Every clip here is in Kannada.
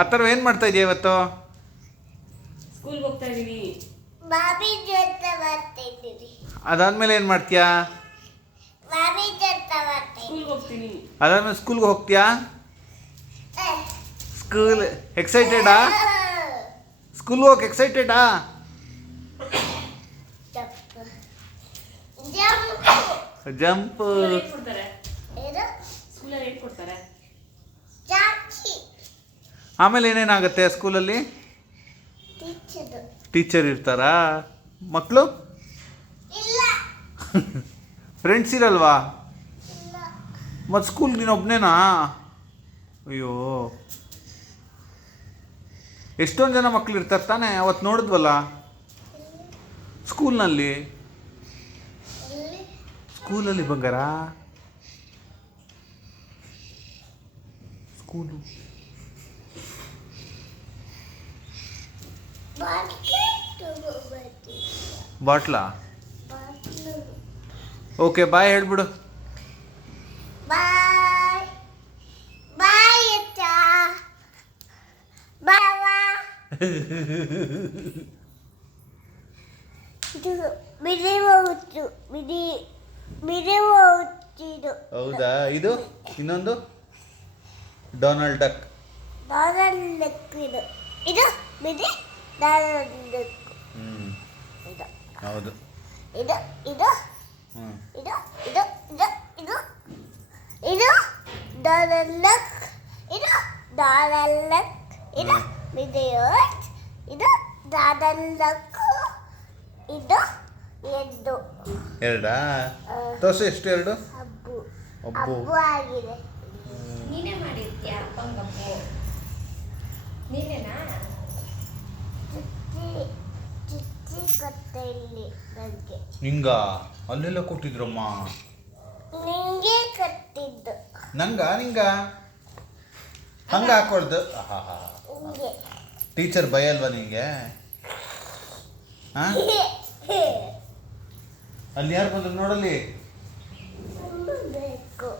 ಅಥರ್ವ ಏನು ಮಾಡ್ತಾ ಇದೆಯಾ ಇವತ್ತು? ಸ್ಕೂಲ್ಗೆ ಹೋಗ್ತಾ ಇದ್ದೀನಿ. ಬಾಬಿ ಜೊತೆ ಬರ್ತಿದ್ದೀನಿ. ಅದಾದ್ಮೇಲೆ ಏನು ಮಾಡ್ತೀಯಾ? ಬಾಬಿ ಜೊತೆ ಬರ್ತೀನಿ. ಸ್ಕೂಲ್ಗೆ ಹೋಗ್ತೀನಿ. ಅದಾದ್ಮೇಲೆ ಸ್ಕೂಲ್ಗೆ ಹೋಗ್ತೀಯಾ? ಸ್ಕೂಲ್ ಎಕ್ಸೈಟೆಡಾ? ಸ್ಕೂಲ್ಗೆ ಹೋಗಕ್ಕೆ ಎಕ್ಸೈಟೆಡಾ? ಜಂಪ್. ಸ್ಕೂಲಲ್ಲಿ ಏನು ಕೊಡ್ತಾರೆ? ಆಮೇಲೆ ಏನೇನಾಗುತ್ತೆ ಸ್ಕೂಲಲ್ಲಿ? ಟೀಚರ್ ಇರ್ತಾರಾ? ಮಕ್ಕಳು ಫ್ರೆಂಡ್ಸ್ ಇರಲ್ವಾ? ಮತ್ತು ಸ್ಕೂಲ್ ನೀನು ಒಬ್ಬನೇನಾ? ಅಯ್ಯೋ, ಎಷ್ಟೊಂದು ಜನ ಮಕ್ಕಳು ಇರ್ತಾರೆ ತಾನೇ? ಅವತ್ತು ನೋಡಿದ್ವಲ್ಲ ಸ್ಕೂಲ್ನಲ್ಲಿ. ಸ್ಕೂಲಲ್ಲಿ ಬಂಗಾರ, ಸ್ಕೂಲು ಬಾಟ್ಲಾ? ಓಕೆ, ಬಾಯ್ ಹೇಳ್ಬಿಡು. ಬಾಯ್ ಬಾಯ್ ಅಚ್ಚ ಬಾವಾ. ಇದು ಬಿಡಿ ಹೋಗ್ತು, ಬಿಡಿ ಬಿಡಿ ಹೋಗ್ತಿದ್ದು. ಹೌದಾ? ಇದು ಇನ್ನೊಂದು ಡೊನಾಲ್ಡ್ ಡಕ್. Donald duck. ಇದು ಇದು ಬಿಡಿ ಡೊನಾಲ್ಡ್ ಡಕ್. ಇದು ಹೌದು. ಇದು ಇದು ಇದು ಇದು ಇದು ಇದು ಇದು ಡೊನಾಲ್ಡ್ ಡಕ್. ಇದು ಡೊನಾಲ್ಡ್ ಡಕ್. ಇದು ವಿಡಿಯೋಸ್. ಇದು ಡೊನಾಲ್ಡ್ ಡಕ್. ಇದು ಎದ್ದು ಎರಡಾ? ತೋರ್ಸು, ಎಷ್ಟು ಎರಡು? ಹಬ್ಬು ಒಬ್ಬು ಹಬ್ಬು ಆಗಿದೆ. ನೀನೇ ಮಾಡಿರ್ತೀಯ ಅಪ್ಪಂಗಪ್ಪು? ನೀನೇನಾ? ಚುಚ್ಚಿ ಚುಚ್ಚಿ ಕೊಟ್ಟೆ ಇಲ್ಲಿ ನನಗೆ. ನಿಂಗ ಅಲ್ಲೆಲ್ಲ ಕೊಟ್ಟಿದ್ರಮ್ಮ. ನಿಂಗೆ ಕಟ್ಟಿದ್ದು. ನಿಂಗ ಹಂಗೆ ಹಾಕೊಳ್ದು. ಹಿಂಗೆ ಟೀಚರ್ ಭಯ ಅಲ್ವಾ ನಿಂಗೆ? ಹಾಂ, ಅಲ್ಲಿ ಯಾರು ಬಂದ್ರು ನೋಡಲ್ಲಿ. ಬೇಕು.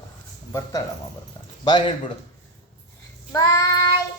ಬರ್ತಾಳಮ್ಮ, ಬರ್ತಾಳೆ. ಬಾಯ್ ಹೇಳ್ಬಿಡು. ಬಾಯ್.